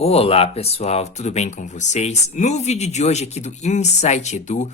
Olá pessoal, tudo bem com vocês? No vídeo de hoje aqui do Insight Edu,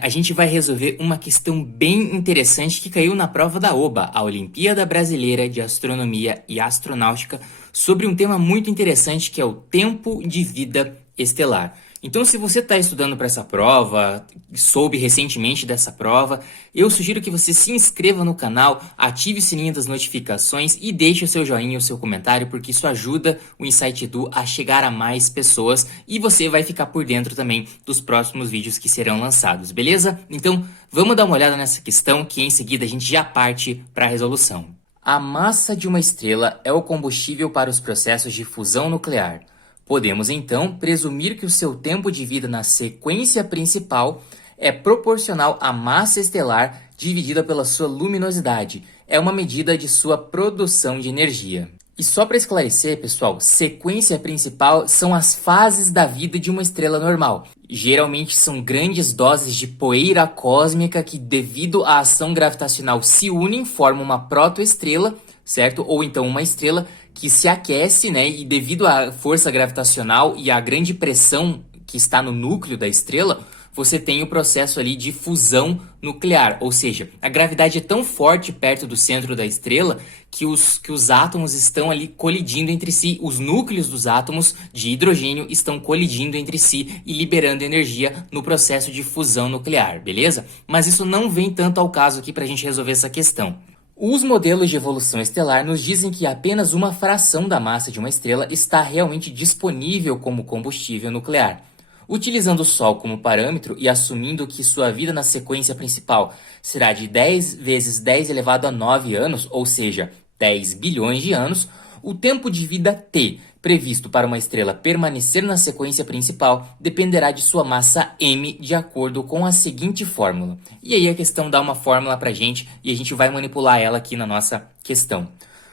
a gente vai resolver uma questão bem interessante que caiu na prova da OBA, a Olimpíada Brasileira de Astronomia e Astronáutica, sobre um tema muito interessante que é o tempo de vida estelar. Então, se você está estudando para essa prova, soube recentemente dessa prova, eu sugiro que você se inscreva no canal, ative o sininho das notificações e deixe o seu joinha e o seu comentário, porque isso ajuda o Insight Edu a chegar a mais pessoas e você vai ficar por dentro também dos próximos vídeos que serão lançados, beleza? Então, vamos dar uma olhada nessa questão que em seguida a gente já parte para a resolução. A massa de uma estrela é o combustível para os processos de fusão nuclear. Podemos então presumir que o seu tempo de vida na sequência principal é proporcional à massa estelar dividida pela sua luminosidade. É uma medida de sua produção de energia. E só para esclarecer, pessoal, sequência principal são as fases da vida de uma estrela normal. Geralmente são grandes doses de poeira cósmica que, devido à ação gravitacional, se unem, formam uma protoestrela, certo? Ou então uma estrela que se aquece, e devido à força gravitacional e à grande pressão que está no núcleo da estrela, você tem o processo ali de fusão nuclear, ou seja, a gravidade é tão forte perto do centro da estrela que os átomos estão ali colidindo entre si, os núcleos dos átomos de hidrogênio estão colidindo entre si e liberando energia no processo de fusão nuclear, beleza? Mas isso não vem tanto ao caso aqui para a gente resolver essa questão. Os modelos de evolução estelar nos dizem que apenas uma fração da massa de uma estrela está realmente disponível como combustível nuclear. Utilizando o Sol como parâmetro e assumindo que sua vida na sequência principal será de 10 vezes 10 elevado a 9 anos, ou seja, 10 bilhões de anos, o tempo de vida T, previsto para uma estrela permanecer na sequência principal, dependerá de sua massa m de acordo com a seguinte fórmula. E aí a questão dá uma fórmula para a gente e a gente vai manipular ela aqui na nossa questão.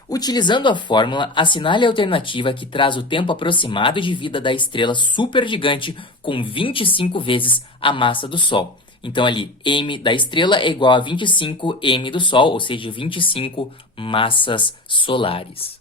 Utilizando a fórmula, assinale a alternativa que traz o tempo aproximado de vida da estrela supergigante com 25 vezes a massa do Sol. Então ali, m da estrela é igual a 25 m do Sol, ou seja, 25 massas solares.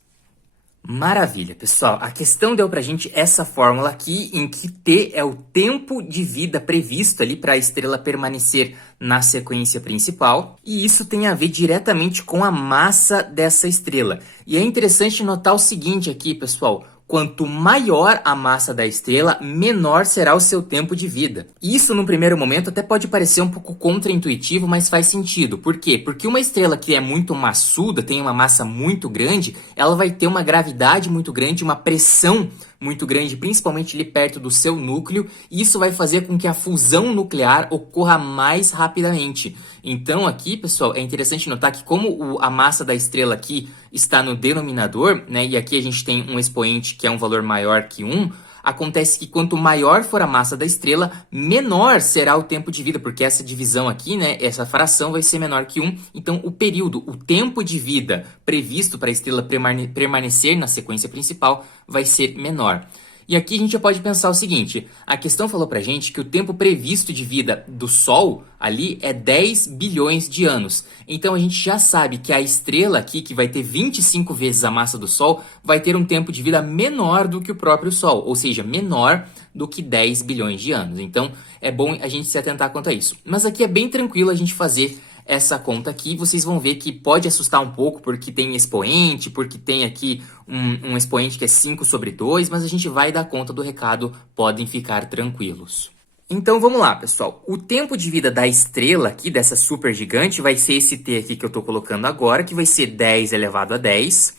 Maravilha, pessoal. A questão deu pra gente essa fórmula aqui, em que T é o tempo de vida previsto ali para a estrela permanecer na sequência principal, e isso tem a ver diretamente com a massa dessa estrela. E é interessante notar o seguinte aqui, pessoal. Quanto maior a massa da estrela, menor será o seu tempo de vida. Isso, num primeiro momento, até pode parecer um pouco contraintuitivo, mas faz sentido. Por quê? Porque uma estrela que é muito maçuda, tem uma massa muito grande, ela vai ter uma gravidade muito grande, uma pressão muito grande, principalmente ali perto do seu núcleo, e isso vai fazer com que a fusão nuclear ocorra mais rapidamente. Então aqui, pessoal, é interessante notar que como a massa da estrela aqui está no denominador, e aqui a gente tem um expoente que é um valor maior que 1, acontece que quanto maior for a massa da estrela, menor será o tempo de vida, porque essa divisão aqui, essa fração vai ser menor que 1, então o período, o tempo de vida previsto para a estrela permanecer na sequência principal vai ser menor. E aqui a gente já pode pensar o seguinte, a questão falou pra gente que o tempo previsto de vida do Sol ali é 10 bilhões de anos. Então a gente já sabe que a estrela aqui, que vai ter 25 vezes a massa do Sol, vai ter um tempo de vida menor do que o próprio Sol, ou seja, menor do que 10 bilhões de anos. Então é bom a gente se atentar quanto a isso. Mas aqui é bem tranquilo a gente fazer essa conta aqui, vocês vão ver que pode assustar um pouco porque tem expoente, porque tem aqui um expoente que é 5 sobre 2, mas a gente vai dar conta do recado, podem ficar tranquilos. Então vamos lá, pessoal. O tempo de vida da estrela aqui, dessa supergigante, vai ser esse T aqui que eu estou colocando agora, que vai ser 10 elevado a 10,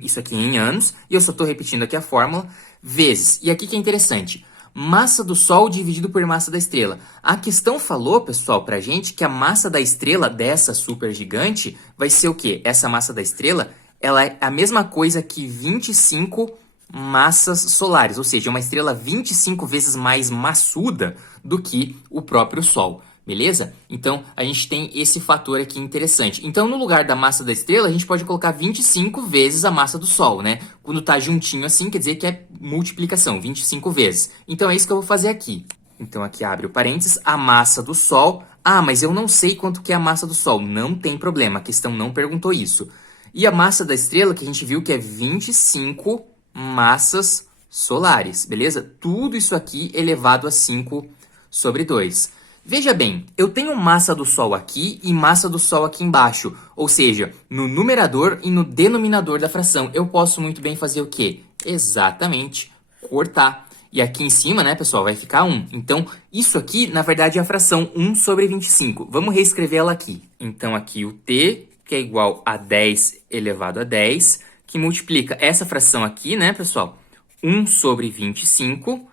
isso aqui em anos, e eu só estou repetindo aqui a fórmula, vezes. E aqui que é interessante, massa do Sol dividido por massa da estrela. A questão falou, pessoal, pra gente que a massa da estrela dessa supergigante vai ser o quê? Essa massa da estrela, ela é a mesma coisa que 25 massas solares, ou seja, uma estrela 25 vezes mais maçuda do que o próprio Sol. Beleza? Então, a gente tem esse fator aqui interessante. Então, no lugar da massa da estrela, a gente pode colocar 25 vezes a massa do Sol, Quando tá juntinho assim, quer dizer que é multiplicação, 25 vezes. Então, é isso que eu vou fazer aqui. Então, aqui abre o parênteses, a massa do Sol. Ah, mas eu não sei quanto que é a massa do Sol. Não tem problema, a questão não perguntou isso. E a massa da estrela, que a gente viu que é 25 massas solares, beleza? Tudo isso aqui elevado a 5 sobre 2. Veja bem, eu tenho massa do Sol aqui e massa do Sol aqui embaixo. Ou seja, no numerador e no denominador da fração. Eu posso muito bem fazer o quê? Exatamente, cortar. E aqui em cima, né, pessoal, vai ficar 1. Então, isso aqui, na verdade, é a fração 1 sobre 25. Vamos reescrever ela aqui. Então, aqui o t, que é igual a 10 elevado a 10, que multiplica essa fração aqui, né, pessoal? 1 sobre 25,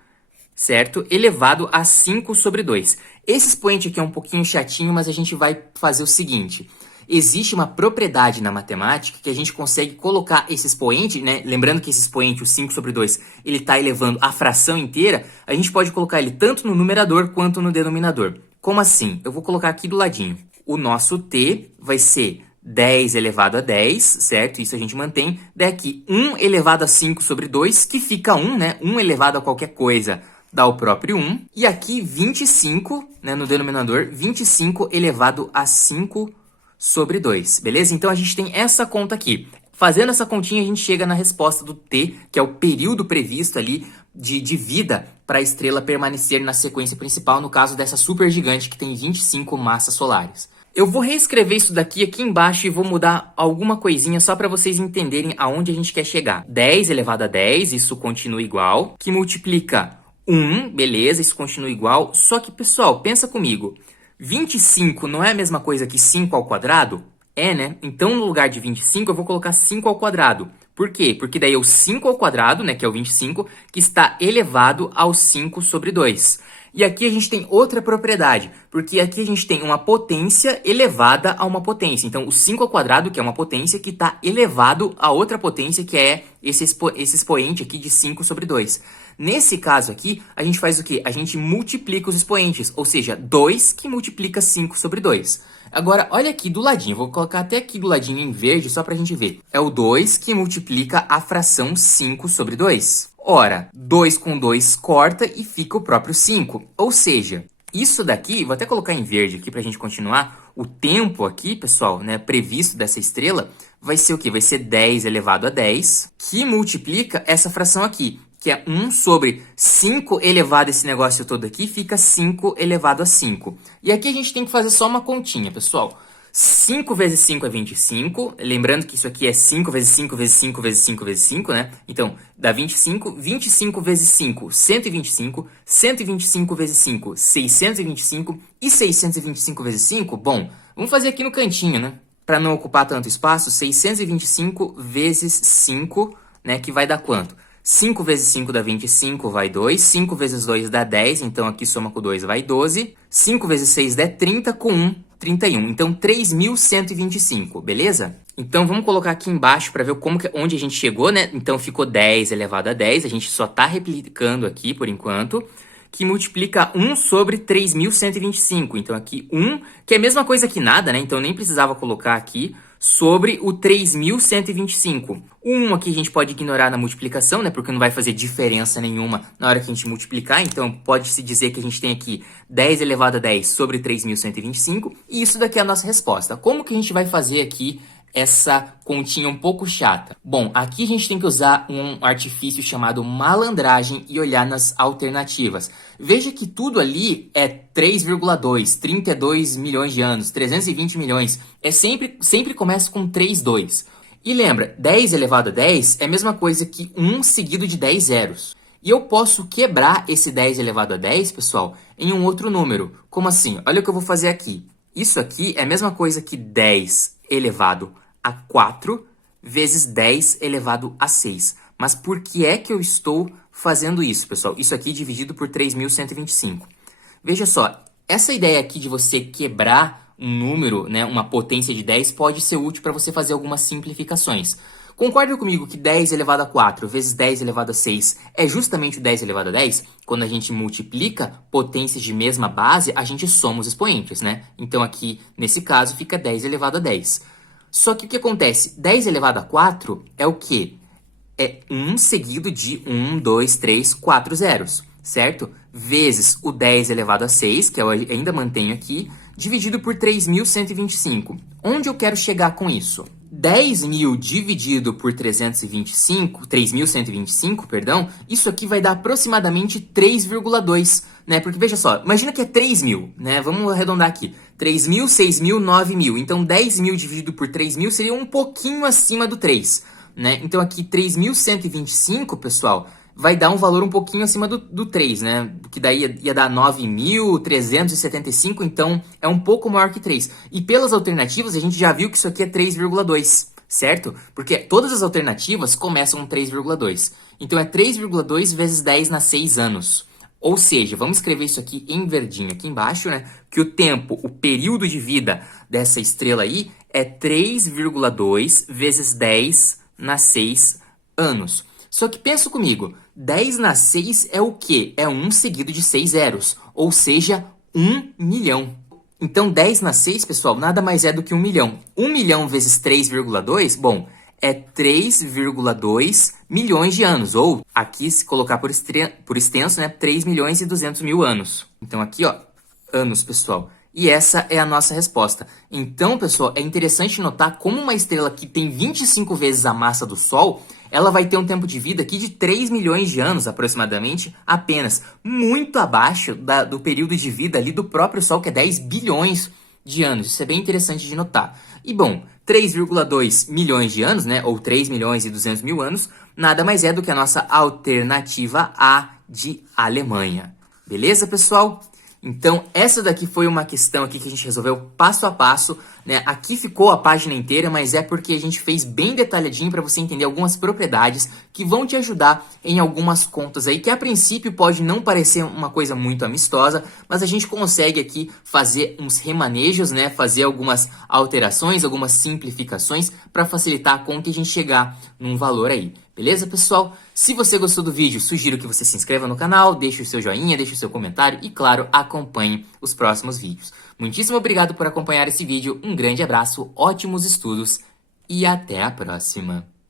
certo? Elevado a 5 sobre 2. Esse expoente aqui é um pouquinho chatinho, mas a gente vai fazer o seguinte. Existe uma propriedade na matemática que a gente consegue colocar esse expoente, né? Lembrando que esse expoente, o 5 sobre 2, ele está elevando a fração inteira. A gente pode colocar ele tanto no numerador quanto no denominador. Como assim? Eu vou colocar aqui do ladinho. O nosso t vai ser 10 elevado a 10, certo? Isso a gente mantém. Daqui 1 elevado a 5 sobre 2, que fica 1, né? 1 elevado a qualquer coisa dá o próprio 1. E aqui 25, né, no denominador, 25 elevado a 5 sobre 2, beleza? Então a gente tem essa conta aqui. Fazendo essa continha, a gente chega na resposta do t, que é o período previsto ali de vida para a estrela permanecer na sequência principal, no caso dessa supergigante que tem 25 massas solares. Eu vou reescrever isso daqui aqui embaixo e vou mudar alguma coisinha só para vocês entenderem aonde a gente quer chegar. 10 elevado a 10, isso continua igual, que multiplica 1, beleza, isso continua igual. Só que, pessoal, pensa comigo. 25 não é a mesma coisa que 5 ao quadrado? É, né? Então, no lugar de 25, eu vou colocar 5 ao quadrado. Por quê? Porque daí é o 5 ao quadrado, né, que é o 25, que está elevado ao 5 sobre 2. E aqui a gente tem outra propriedade, porque aqui a gente tem uma potência elevada a uma potência. Então, o 5 ao quadrado, que é uma potência, que está elevado a outra potência, que é esse expoente aqui de 5 sobre 2. Nesse caso aqui, a gente faz o quê? A gente multiplica os expoentes, ou seja, 2 que multiplica 5 sobre 2. Agora, olha aqui do ladinho, vou colocar até aqui do ladinho em verde, só pra gente ver. É o 2 que multiplica a fração 5 sobre 2. Ora, 2 com 2 corta e fica o próprio 5. Ou seja, isso daqui, vou até colocar em verde aqui pra gente continuar. O tempo aqui, pessoal, né, previsto dessa estrela, vai ser o quê? Vai ser 10 elevado a 10, que multiplica essa fração aqui, que é 1 sobre 5 elevado a esse negócio todo aqui, fica 5 elevado a 5. E aqui a gente tem que fazer só uma continha, pessoal. 5 vezes 5 é 25, lembrando que isso aqui é 5 vezes 5 vezes 5 vezes 5 vezes 5, né? Então, dá 25, 25 vezes 5, 125, 125 vezes 5, 625, e 625 vezes 5, bom, vamos fazer aqui no cantinho, né? Para não ocupar tanto espaço, 625 vezes 5, né? Que vai dar quanto? 5 vezes 5 dá 25, vai 2. 5 vezes 2 dá 10, então aqui soma com 2 vai 12. 5 vezes 6 dá 30, com 1, 31. Então, 3.125, beleza? Então, vamos colocar aqui embaixo para ver onde a gente chegou, né? Então, ficou 10 elevado a 10. A gente só está replicando aqui, por enquanto, que multiplica 1 sobre 3.125. Então, aqui 1, que é a mesma coisa que nada, né? Então, nem precisava colocar aqui, sobre o 3.125. O 1 aqui a gente pode ignorar na multiplicação, né? Porque não vai fazer diferença nenhuma na hora que a gente multiplicar. Então, pode-se dizer que a gente tem aqui 10 elevado a 10 sobre 3.125. E isso daqui é a nossa resposta. Como que a gente vai fazer aqui essa continha um pouco chata? Bom, aqui a gente tem que usar um artifício chamado malandragem e olhar nas alternativas. Veja que tudo ali é 3,2, 32 milhões de anos, 320 milhões. Sempre começa com 3,2. E lembra, 10 elevado a 10 é a mesma coisa que 1 seguido de 10 zeros. E eu posso quebrar esse 10 elevado a 10, pessoal, em um outro número. Como assim? Olha o que eu vou fazer aqui. Isso aqui é a mesma coisa que 10 elevado a 4 vezes 10 elevado a 6. Mas por que é que eu estou fazendo isso, pessoal? Isso aqui dividido por 3.125. Veja só, essa ideia aqui de você quebrar um número, né, uma potência de 10, pode ser útil para você fazer algumas simplificações. Concorda comigo que 10 elevado a 4 vezes 10 elevado a 6 é justamente o 10 elevado a 10? Quando a gente multiplica potências de mesma base, a gente soma os expoentes, né? Então aqui, nesse caso, fica 10 elevado a 10. Só que o que acontece? 10 elevado a 4 é o quê? É 1 seguido de 1, 2, 3, 4 zeros, certo? Vezes o 10 elevado a 6, que eu ainda mantenho aqui, dividido por 3.125. Onde eu quero chegar com isso? 10.000 dividido por 3.125, perdão, isso aqui vai dar aproximadamente 3,2, né? Porque veja só, imagina que é 3.000, né? Vamos arredondar aqui. 3.000, 6.000, 9.000. Então 10.000 dividido por 3.000 seria um pouquinho acima do 3, né? Então aqui 3.125, pessoal, vai dar um valor um pouquinho acima do 3, né? Que daí ia dar 9.375, então é um pouco maior que 3. E pelas alternativas, a gente já viu que isso aqui é 3,2, certo? Porque todas as alternativas começam com 3,2. Então é 3,2 vezes 10 na 6 anos. Ou seja, vamos escrever isso aqui em verdinho aqui embaixo, né? Que o tempo, o período de vida dessa estrela aí é 3,2 vezes 10 na 6 anos. Só que pensa comigo, 10 na 6 é o quê? É 1 seguido de 6 zeros, ou seja, 1 milhão. Então 10 na 6, pessoal, nada mais é do que 1 milhão. 1 milhão vezes 3,2, bom, é 3,2 milhões de anos, ou aqui se colocar por extenso, né, 3 milhões e 200 mil anos. Então aqui, ó, anos, pessoal. E essa é a nossa resposta. Então, pessoal, é interessante notar como uma estrela que tem 25 vezes a massa do Sol, ela vai ter um tempo de vida aqui de 3 milhões de anos, aproximadamente, apenas. Muito abaixo do período de vida ali do próprio Sol, que é 10 bilhões de anos. Isso é bem interessante de notar. E, bom, 3,2 milhões de anos, né, ou 3 milhões e 200 mil anos, nada mais é do que a nossa alternativa A de Alemanha. Beleza, pessoal? Então, essa daqui foi uma questão aqui que a gente resolveu passo a passo, né? Aqui ficou a página inteira, mas é porque a gente fez bem detalhadinho para você entender algumas propriedades que vão te ajudar em algumas contas aí, que a princípio pode não parecer uma coisa muito amistosa, mas a gente consegue aqui fazer uns remanejos, né? Fazer algumas alterações, algumas simplificações para facilitar a conta e a gente chegar num valor aí. Beleza, pessoal? Se você gostou do vídeo, sugiro que você se inscreva no canal, deixe o seu joinha, deixe o seu comentário e, claro, acompanhe os próximos vídeos. Muitíssimo obrigado por acompanhar esse vídeo, um grande abraço, ótimos estudos e até a próxima!